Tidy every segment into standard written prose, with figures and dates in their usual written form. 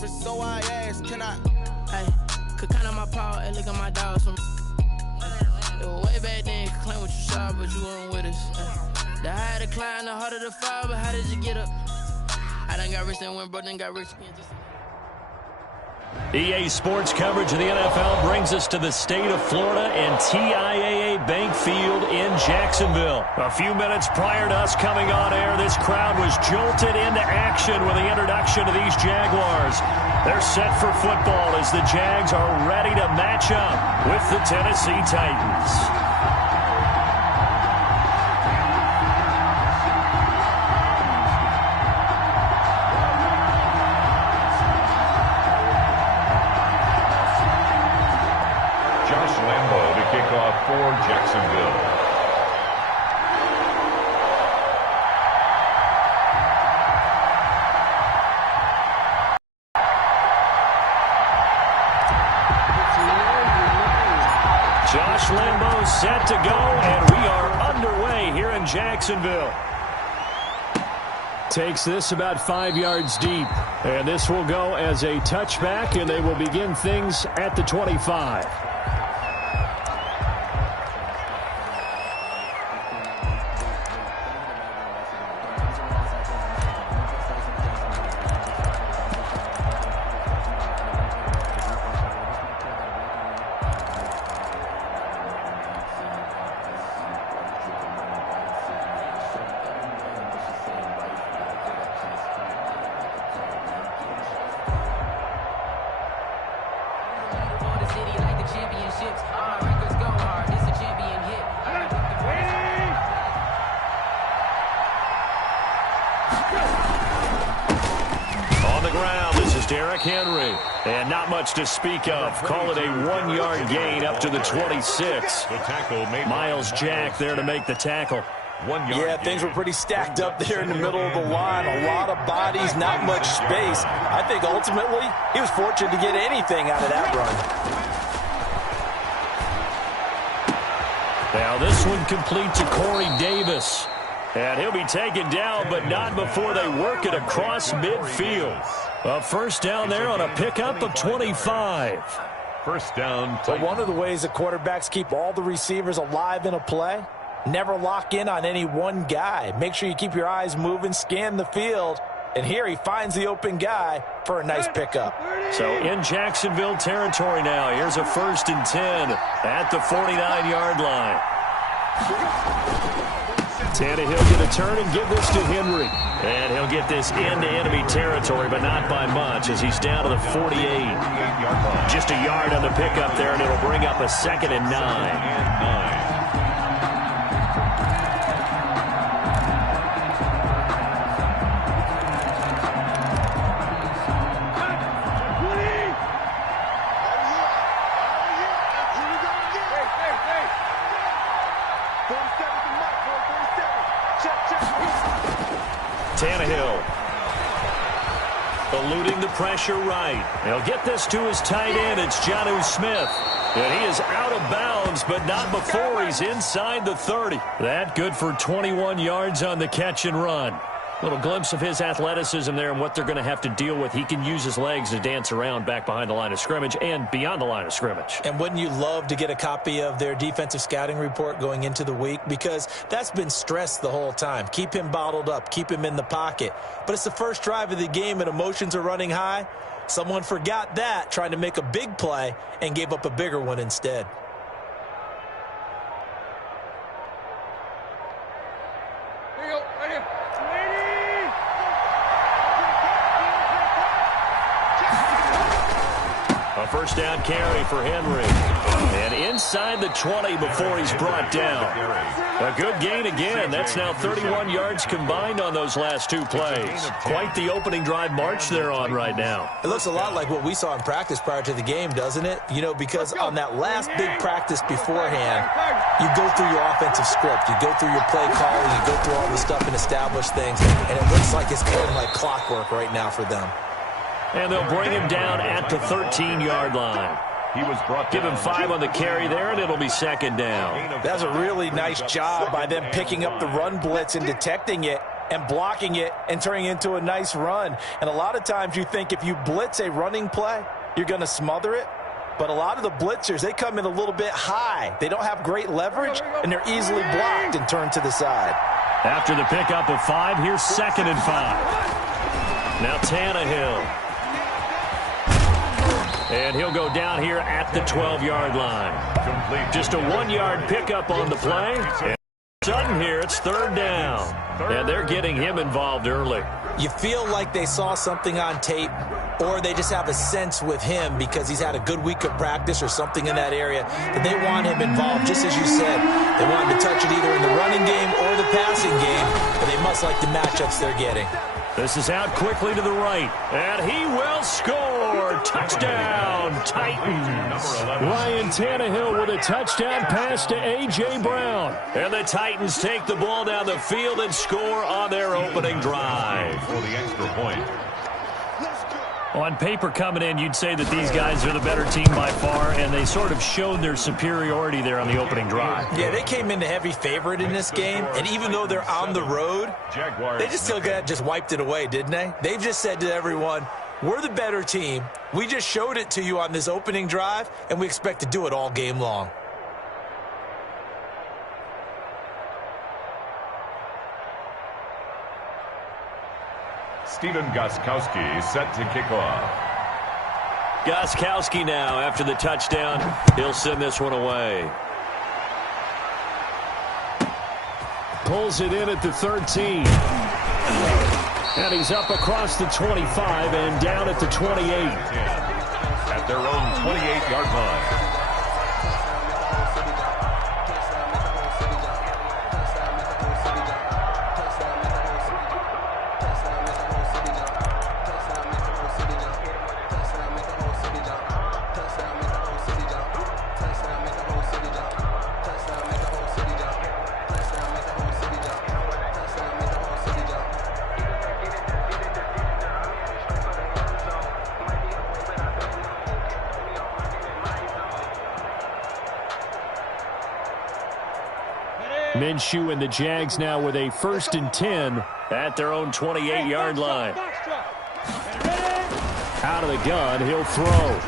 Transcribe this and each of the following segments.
different, so I asked, can I? Hey, could count on my paw and look at my dogs from. It was way back then, could claim what you saw, but you weren't with us. The higher the climb, the harder the fall, but how did you get up? I done got rich and went broke, then got rich again. EA Sports coverage of the NFL brings us to the state of Florida and TIAA Bank Field in Jacksonville. A few minutes prior to us coming on air, this crowd was jolted into action with the introduction of these Jaguars. They're set for football as the Jags are ready to match up with the Tennessee Titans. For Jacksonville. Josh Lambo set to go, and we are underway here in Jacksonville. Takes this about 5 yards deep, and this will go as a touchback, and they will begin things at the 25. To speak of. Call it a 1-yard gain up to the 26. Miles Jack there to make the tackle. 1 yard. Yeah, things were pretty stacked up there in the middle of the line. A lot of bodies, not much space. I think ultimately he was fortunate to get anything out of that run. Now this one complete to Corey Davis. And he'll be taken down, but not before they work it across midfield. A first down there on a pickup of 25. First down. But one of the ways the quarterbacks keep all the receivers alive in a play, never lock in on any one guy. Make sure you keep your eyes moving, scan the field. And here he finds the open guy for a nice pickup. So in Jacksonville territory now, here's a 1st and 10 at the 49-yard line. Tannehill going to turn and give this to Henry. And he'll get this into enemy territory, but not by much as he's down to the 48. Just a yard on the pickup there, and it'll bring up a 2nd and 9. Tannehill eluding the pressure right. He'll get this to his tight end. It's Jonnu Smith. And he is out of bounds, but not before he's inside the 30. That good for 21 yards on the catch and run. Little glimpse of his athleticism there and what they're going to have to deal with. He can use his legs to dance around back behind the line of scrimmage and beyond the line of scrimmage. And wouldn't you love to get a copy of their defensive scouting report going into the week? Because that's been stressed the whole time. Keep him bottled up. Keep him in the pocket. But it's the first drive of the game and emotions are running high. Someone forgot that, trying to make a big play, and gave up a bigger one instead. First down carry for Henry. And inside the 20 before he's brought down. A good gain again. That's now 31 yards combined on those last two plays. Quite the opening drive march they're on right now. It looks a lot like what we saw in practice prior to the game, doesn't it? You know, because on that last big practice beforehand, you go through your offensive script. You go through your play calling. You go through all the stuff and establish things. And it looks like it's going like clockwork right now for them. And they'll bring him down at the 13-yard line. He was brought Give him 5 on the carry there, and it'll be second down. That's a really nice job by them picking up the run blitz and detecting it. and blocking it and turning it into a nice run. And a lot of times you think if you blitz a running play, you're going to smother it. But a lot of the blitzers, they come in a little bit high. They don't have great leverage, and they're easily blocked and turned to the side. After the pickup of 5, here's 2nd and 5. Now Tannehill. And he'll go down here at the 12-yard line. Just a 1-yard pickup on the play. And sudden here, it's 3rd down. And they're getting him involved early. You feel like they saw something on tape, or they just have a sense with him because he's had a good week of practice or something in that area that they want him involved, just as you said. They want him to touch it either in the running game or the passing game, but they must like the matchups they're getting. This is out quickly to the right, and he will score. Touchdown, Titans. Ryan Tannehill with a touchdown pass to A.J. Brown. And the Titans take the ball down the field and score on their opening drive. For the extra point. On paper coming in, you'd say that these guys are the better team by far, and they sort of showed their superiority there on the opening drive. Yeah, they came in the heavy favorite in this game, and even though they're on the road, they just still just wiped it away, didn't they? They've just said to everyone, we're the better team. We just showed it to you on this opening drive, and we expect to do it all game long. Stephen Gostkowski set to kick off. Gostkowski now after the touchdown. He'll send this one away. Pulls it in at the 13. And he's up across the 25 and down at the 28. At their own 28-yard line. Minshew and the Jags now with a 1st and 10 at their own 28-yard line. Out of the gun, he'll throw.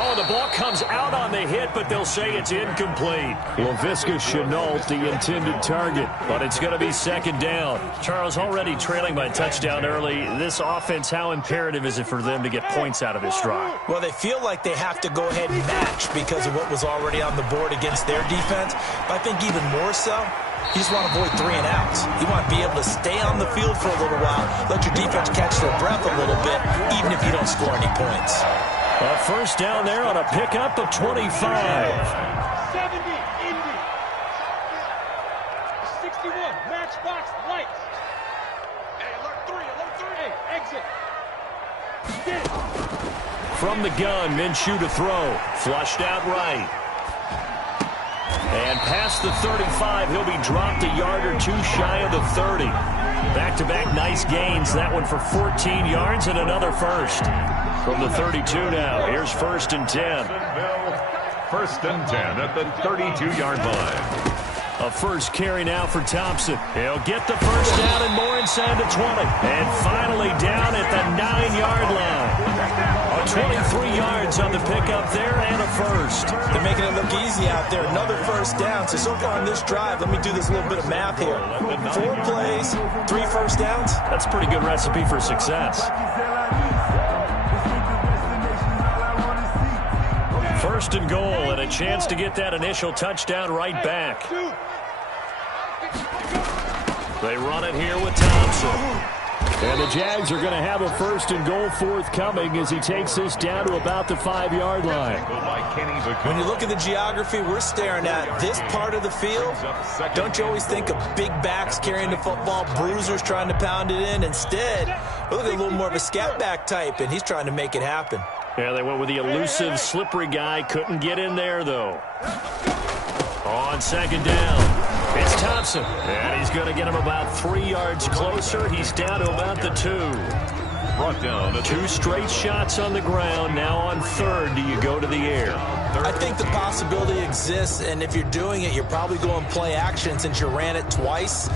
Oh, the ball comes out on the hit, but they'll say it's incomplete. Laviska Shenault, the intended target, but it's going to be 2nd down. Charles, already trailing by touchdown early. This offense, how imperative is it for them to get points out of this drive? Well, they feel like they have to go ahead and match because of what was already on the board against their defense. But I think even more so, you just want to avoid 3 and outs. You want to be able to stay on the field for a little while, let your defense catch their breath a little bit, even if you don't score any points. A 1st down there on a pickup of 25. 70, Indy. 61, matchbox, lights. Hey, alert 3, hey, exit. Get it. From the gun, Minshew to throw. Flushed out right. And past the 35, he'll be dropped a yard or 2 shy of the 30. Back-to-back nice gains. That one for 14 yards and another 1st. From the 32 now, here's 1st and 10. 1st and 10 at the 32-yard line. A 1st carry now for Thompson. He'll get the 1st down and more inside the 20. And finally down at the 9-yard line. 23 yards on the pickup there and a 1st. They're making it look easy out there. Another 1st down. So far on this drive, let me do this little bit of math here. 4 plays, 3 1st downs. That's a pretty good recipe for success. 1st and goal and a chance to get that initial touchdown right back. They run it here with Thompson. And the Jags are going to have a 1st and goal forthcoming as he takes this down to about the 5-yard line. When you look at the geography we're staring at, this part of the field, don't you always think of big backs carrying the football, bruisers trying to pound it in? Instead, look at a little more of a scat back type, and he's trying to make it happen. Yeah, they went with the elusive, slippery guy. Couldn't get in there, though. On 2nd down, it's Thompson. And he's going to get him about 3 yards closer. He's down to about the 2. Brought down. 2 straight shots on the ground. Now on 3rd, do you go to the air? I think the possibility exists, and if you're doing it, you're probably going play action since you ran it twice.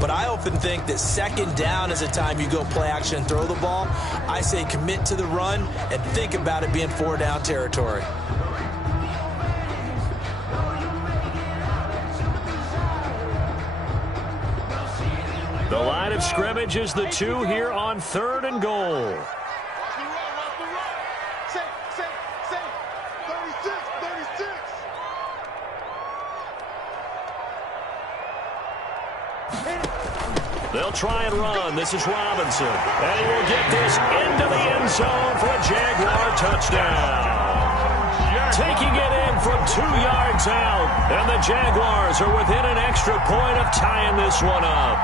But I often think that second down is a time you go play action and throw the ball. I say commit to the run and think about it being 4-down territory. The line of scrimmage is the 2 here on 3rd and goal. They'll try and run. This is Robinson. And he will get this into the end zone for a Jaguar touchdown. Taking it in from 2 yards out. And the Jaguars are within an extra point of tying this one up.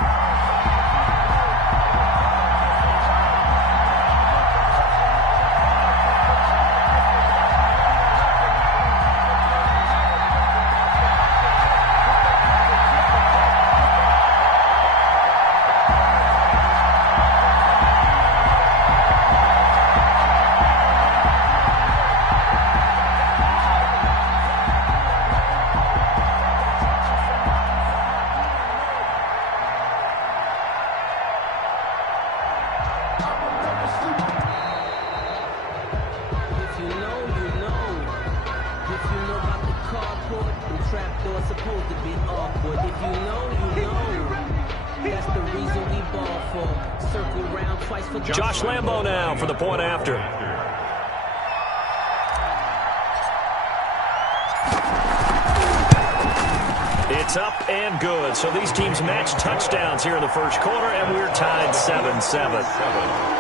Josh Lambo now for the point after. It's up and good. So these teams match touchdowns here in the first quarter, and we're tied 7-7.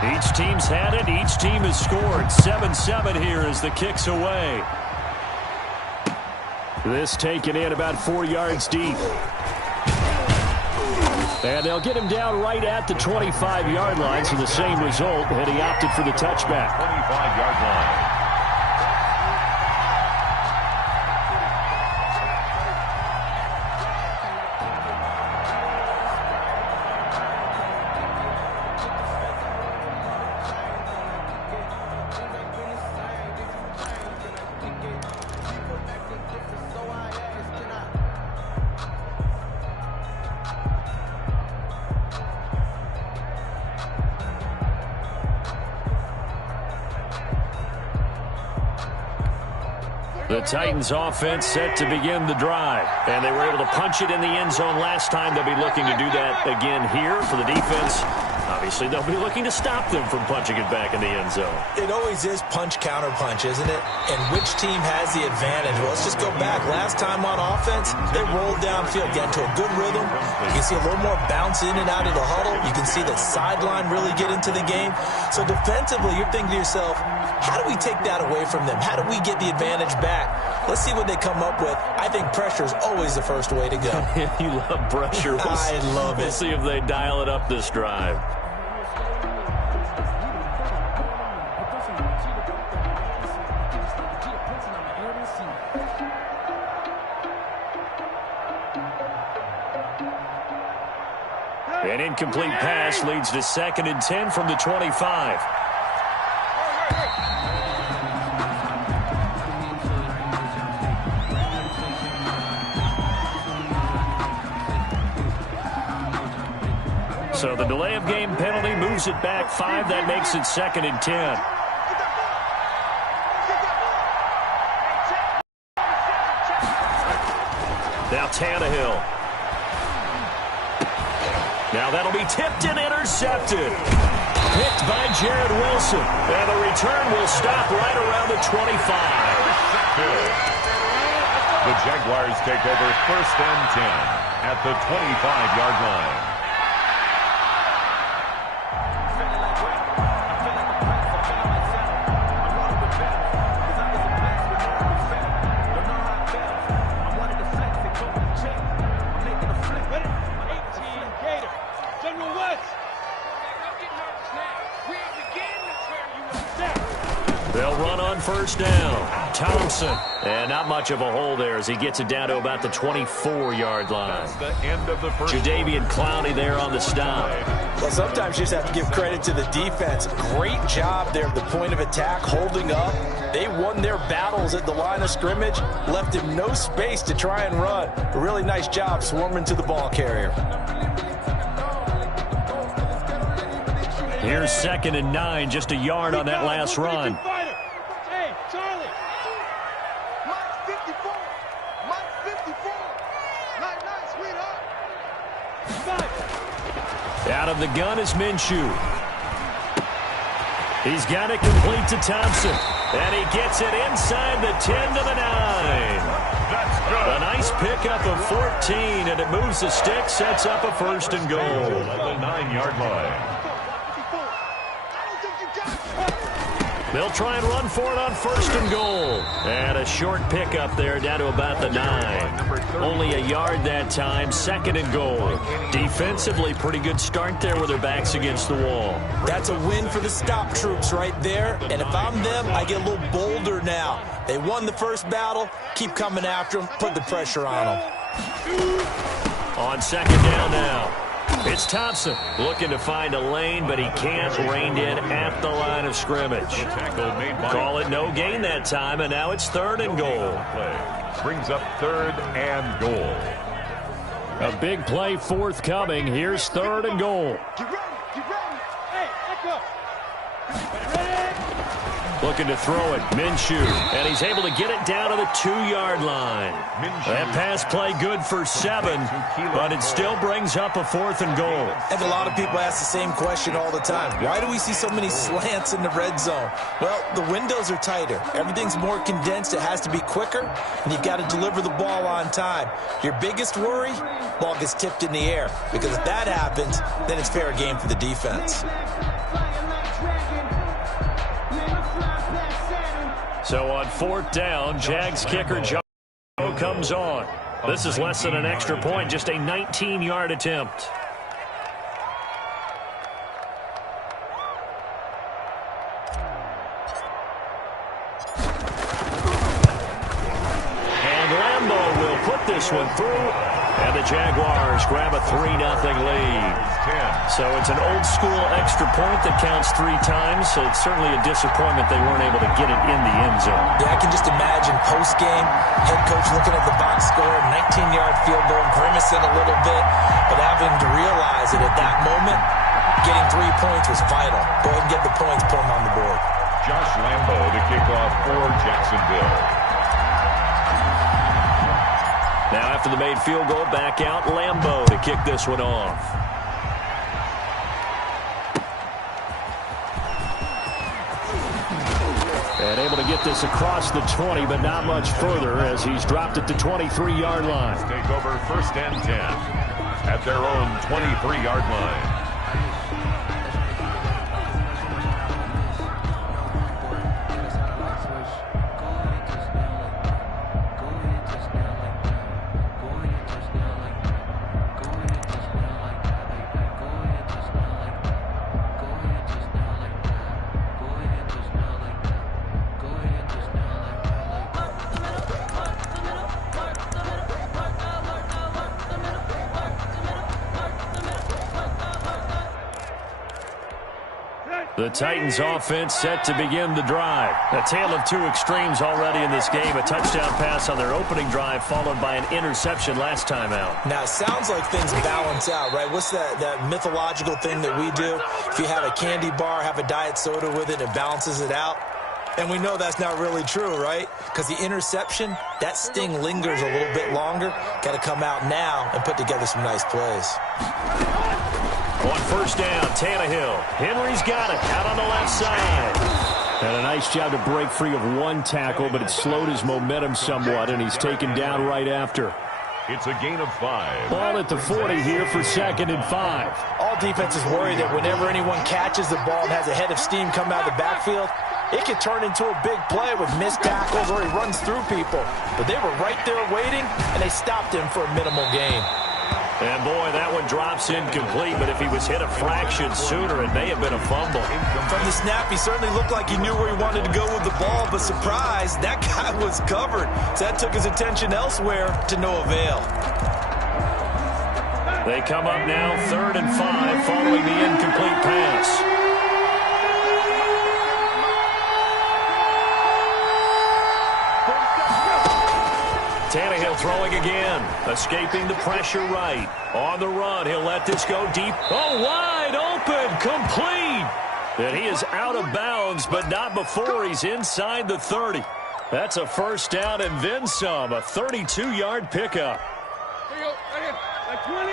Each team's had it. Each team has scored. 7-7 here as the kick's away. This taken in about 4 yards deep. And they'll get him down right at the 25-yard line, so the same result, and he opted for the touchback. 25-yard line. The Titans offense set to begin the drive. And they were able to punch it in the end zone last time. They'll be looking to do that again here for the defense. Obviously, they'll be looking to stop them from punching it back in the end zone. It always is punch, counter punch, isn't it? And which team has the advantage? Well, let's just go back. Last time on offense, they rolled downfield, get into a good rhythm. You can see a little more bounce in and out of the huddle. You can see the sideline really get into the game. So defensively, you're thinking to yourself, how do we take that away from them? How do we get the advantage back? Let's see what they come up with. I think pressure is always the first way to go. You love pressure. I love it. We'll see if they dial it up this drive. An incomplete pass leads to 2nd and 10 from the 25. So the delay of game penalty moves it back 5. That makes it 2nd and 10. Now Tannehill. Now that'll be tipped and intercepted. Picked by Jared Wilson. And the return will stop right around the 25. The Jaguars take over 1st and 10 at the 25-yard line. They'll run on first down. Thompson. And not much of a hole there as he gets it down to about the 24-yard line. That's the end of the first. Jadeveon Clowney there on the stop. Well, sometimes you just have to give credit to the defense. Great job there at the point of attack, holding up. They won their battles at the line of scrimmage, left him no space to try and run. A really nice job swarming to the ball carrier. Here's 2nd and 9, just a yard on that last run. Hey, Charlie. Mike 54. Mike 54. Night, sweetheart. Out of the gun is Minshew. He's got it complete to Thompson. And he gets it inside the 10 to the 9. That's good. A nice pickup of 14, and it moves the stick, sets up a 1st and goal. At the 9-yard line. They'll try and run for it on 1st and goal. And a short pickup there down to about the 9. Only a yard that time, 2nd and goal. Defensively, pretty good start there with their backs against the wall. That's a win for the stop troops right there. And if I'm them, I get a little bolder now. They won the first battle. Keep coming after them. Put the pressure on them. On 2nd down now. It's Thompson looking to find a lane, but he can't. Reined in at the line of scrimmage. Call it no gain that time, and now it's 3rd and goal. Brings up 3rd and goal. A big play forthcoming. Here's 3rd and goal. Get ready. Hey, let go. Looking to throw it. Minshew. And he's able to get it down to the 2-yard line. That pass play good for 7, but it still brings up a 4th and goal. And a lot of people ask the same question all the time. Why do we see so many slants in the red zone? Well, the windows are tighter. Everything's more condensed. It has to be quicker, and you've got to deliver the ball on time. Your biggest worry? Ball gets tipped in the air, because if that happens, then it's fair game for the defense. So on 4th down, Jags kicker Joe comes on. This is less than an extra point, just a 19-yard attempt. And Lambeau will put this one through, and the Jaguars grab a 3-0 lead. So it's an old-school extra point that counts 3 times, so it's certainly a disappointment they weren't able to get it in the end zone. Yeah, I can just imagine post-game, head coach looking at the box score, 19-yard field goal, grimacing a little bit, but having to realize that at that moment, getting 3 points was vital. Go ahead and get the points, put them on the board. Josh Lambeau to kick off for Jacksonville. Now after the made field goal, back out Lambeau to kick this one off. And able to get this across the 20, but not much further as he's dropped it to 23-yard line. Take over 1st and 10 at their own 23-yard line. The Titans offense set to begin the drive. A tale of 2 extremes already in this game. A touchdown pass on their opening drive followed by an interception last time out. Now, it sounds like things balance out, right? What's that mythological thing that we do? If you have a candy bar, have a diet soda with it, it balances it out. And we know that's not really true, right? Because the interception, that sting lingers a little bit longer. Got to come out now and put together some nice plays. On 1st down, Tannehill. Henry's got it out on the left side. And a nice job to break free of 1 tackle, but it slowed his momentum somewhat, and he's taken down right after. It's a gain of 5. Ball at the 40 here for 2nd and 5. All defenses worry that whenever anyone catches the ball and has a head of steam come out of the backfield, it could turn into a big play with missed tackles or he runs through people. But they were right there waiting, and they stopped him for a minimal gain. And, boy, that one drops incomplete, but if he was hit a fraction sooner, it may have been a fumble. From the snap, he certainly looked like he knew where he wanted to go with the ball, but surprise, that guy was covered. So that took his attention elsewhere to no avail. They come up now 3rd and 5 following the incomplete pass. Tannehill throwing again, escaping the pressure right. On the run, he'll let this go deep. Oh, wide open, complete. And he is out of bounds, but not before he's inside the 30. That's a first down and then some, a 32-yard pickup. Here you go, right here. Like 20.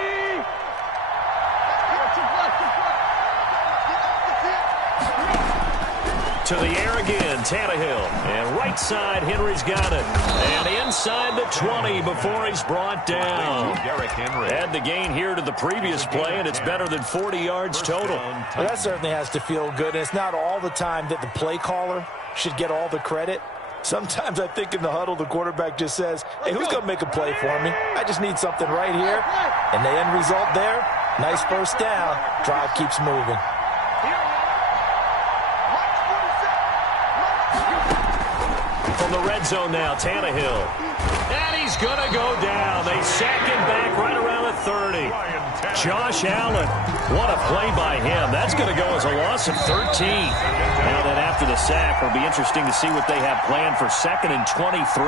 To the air again, Tannehill. And right side, Henry's got it. And inside the 20 before he's brought down. Add the gain here to the previous play, and it's better than 40 yards total. Well, that certainly has to feel good. And it's not all the time that the play caller should get all the credit. Sometimes I think in the huddle, the quarterback just says, hey, who's going to make a play for me? I just need something right here. And the end result there, nice first down. Drive keeps moving. From the red zone now, Tannehill. And he's going to go down. They sack him back right around the 30. Josh Allen, what a play by him. That's going to go as a loss of 13. Now then after the sack, it'll be interesting to see what they have planned for 2nd and 23.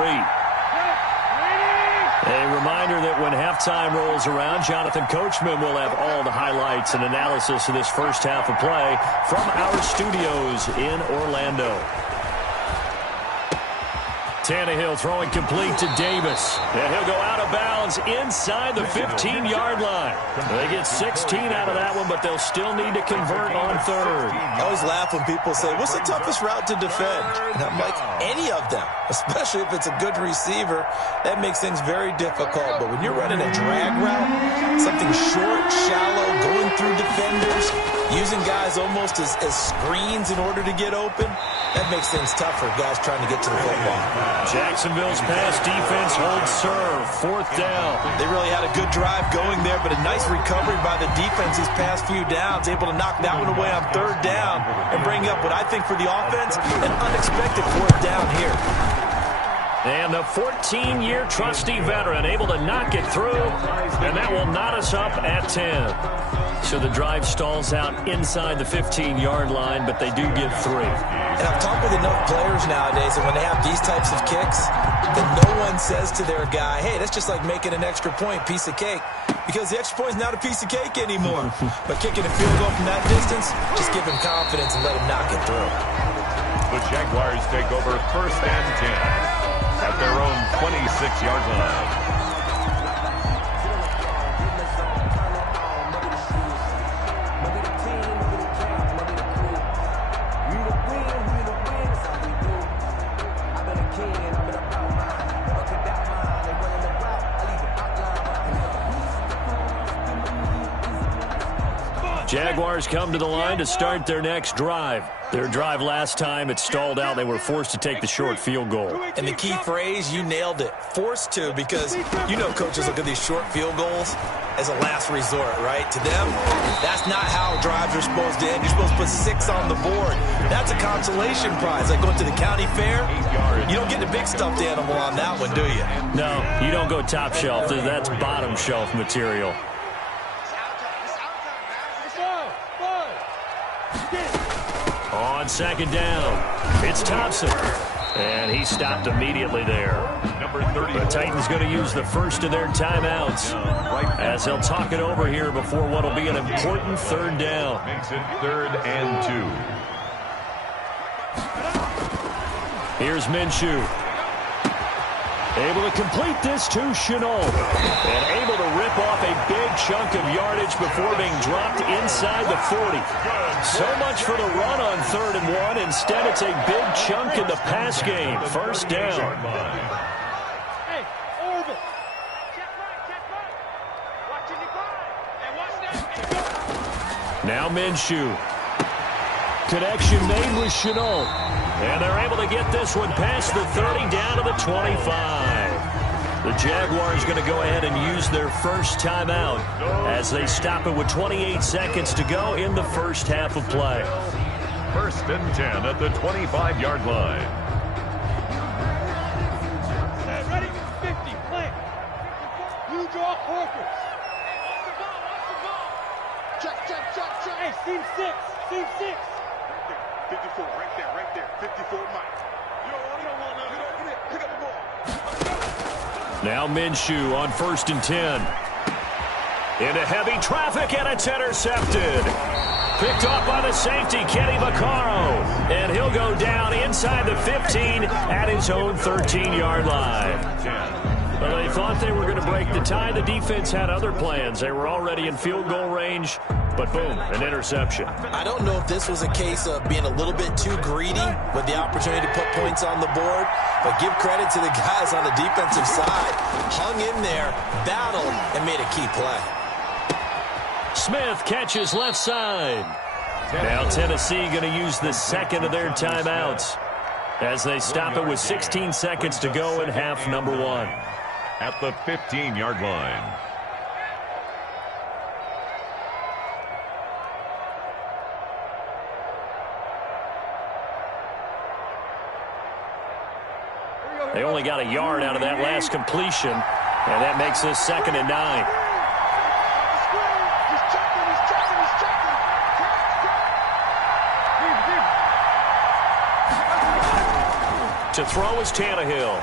A reminder that when halftime rolls around, Jonathan Coachman will have all the highlights and analysis of this first half of play from our studios in Orlando. Tannehill throwing complete to Davis. And he'll go out of bounds inside the 15-yard line. They get 16 out of that one, but they'll still need to convert on 3rd. I always laugh when people say, what's the toughest route to defend? And I'm like, any of them, especially if it's a good receiver. That makes things very difficult. But when you're running a drag route, something short, shallow, going through defenders, using guys almost as screens in order to get open, that makes things tough for guys trying to get to the football. Jacksonville's pass defense holds serve. 4th down. They really had a good drive going there, but a nice recovery by the defense these past few downs, able to knock that one away on 3rd down and bring up what I think for the offense, an unexpected 4th down here. And the 14-year trusty veteran able to knock it through, and that will knot us up at 10. So the drive stalls out inside the 15-yard line, but they do get 3. And I've talked with enough players nowadays, and when they have these types of kicks, then no one says to their guy, hey, that's just like making an extra point, piece of cake. Because the extra point is not a piece of cake anymore. But kicking a field goal from that distance, just give him confidence and let him knock it through. The Jaguars take over 1st and 10 at their own 26-yard line. Jaguars come to the line to start their next drive. Their drive last time, it stalled out. They were forced to take the short field goal. And the key phrase, you nailed it, forced to, because you know coaches look at these short field goals as a last resort, right? To them, that's not how drives are supposed to end. You're supposed to put 6 on the board. That's a consolation prize, like going to the county fair. You don't get the big stuffed animal on that one, do you? No, you don't go top shelf. That's bottom shelf material. On 2nd down, it's Thompson. And he stopped immediately there. Number 30. The Titans going to use the first of their timeouts as they'll talk it over here before what will be an important 3rd down. Makes it 3rd and 2. Here's Minshew. Able to complete this to Shenault. And able to rip off a big chunk of yardage before being dropped inside the 40. So much for the run on 3rd and 1. Instead, it's a big chunk in the pass game. 1st down. Hey, Orville. Check right. Watching the grind. And watch that. Now Minshew. Connection made with Shenault. And they're able to get this one past the 30 down to the 25. The Jaguars going to go ahead and use their first timeout as they stop it with 28 seconds to go in the first half of play. 1st and 10 at the 25-yard line. Ready? 50. Play. You draw Corkers. Check. Hey, seam 6. Seam 6. 54, right there. 54, Mike. You don't want none. Pick up the ball. Now Minshew on 1st and 10. Into heavy traffic, and it's intercepted. Picked off by the safety, Kenny Vaccaro. And he'll go down inside the 15 at his own 13-yard line. Well, they thought they were going to break the tie. The defense had other plans. They were already in field goal range, but boom, an interception. I don't know if this was a case of being a little bit too greedy with the opportunity to put points on the board, but give credit to the guys on the defensive side. Hung in there, battled, and made a key play. Smith catches left side. Now Tennessee going to use the second of their timeouts as they stop it with 16 seconds to go in half number 1. At the 15-yard line. They only got a yard out of that last completion, and that makes this 2nd and 9. To throw is Tannehill.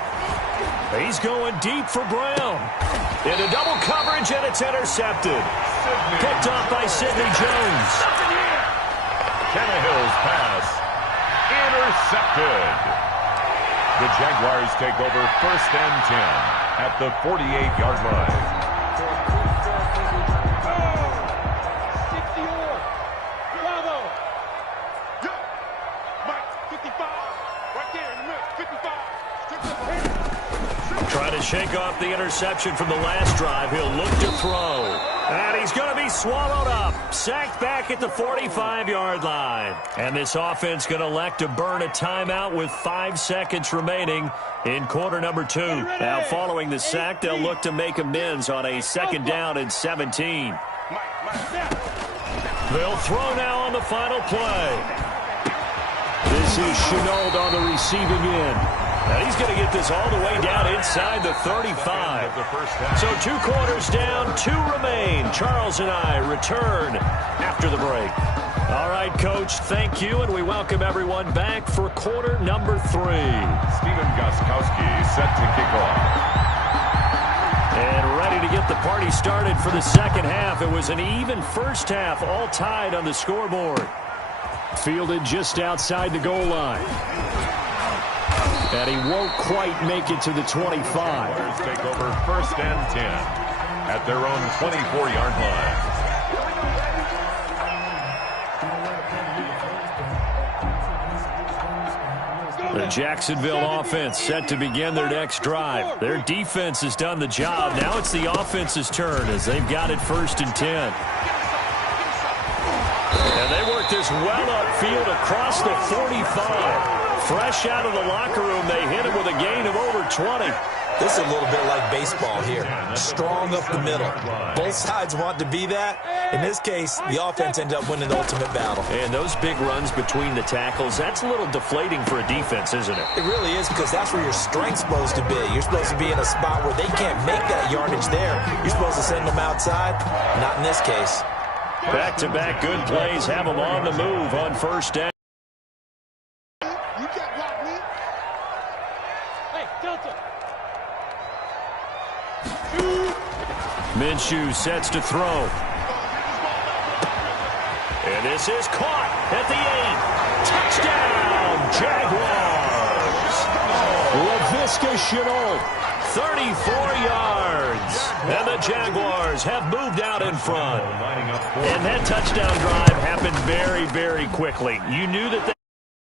He's going deep for Brown. Into double coverage, and it's intercepted. Picked off by Sidney Jones. Tannehill's pass intercepted. The Jaguars take over 1st and 10 at the 48-yard line. 60 or. Bravo. Mike, 55. Right there in the middle. 55. Trying to shake off the interception from the last drive. He'll look to throw. And he's going to be swallowed up. Sacked back at the 45-yard line. And this offense going to elect to burn a timeout with 5 seconds remaining in quarter number 2. Now following the sack, they'll look to make amends on a 2nd down and 17. They'll throw now on the final play. This is Chenault on the receiving end. And he's going to get this all the way down inside the 35. So 2 quarters down, 2 remain. Charles and I return after the break. All right, Coach, thank you, and we welcome everyone back for quarter number 3. Stephen Gostkowski set to kick off. And ready to get the party started for the second half. It was an even first half, all tied on the scoreboard. Fielded just outside the goal line. And he won't quite make it to the 25. Jaguars take over 1st and 10 at their own 24-yard line. The Jacksonville offense set to begin their next drive. Their defense has done the job. Now it's the offense's turn as they've got it 1st and 10. And they work this well upfield across the 45. Fresh out of the locker room, they hit him with a gain of over 20. This is a little bit like baseball here. Strong up the middle. Both sides want to be that. In this case, the offense ended up winning the ultimate battle. And those big runs between the tackles, that's a little deflating for a defense, isn't it? It really is, because that's where your strength's supposed to be. You're supposed to be in a spot where they can't make that yardage there. You're supposed to send them outside. Not in this case. Back-to-back good plays have them on the move on 1st down. You can't block me. Hey, Delta. Minshew sets to throw. And this is caught at the 8. Touchdown, Jaguars. Laviska Shenault, 34 yards. And the Jaguars have moved out in front. And that touchdown drive happened very, very quickly. You knew that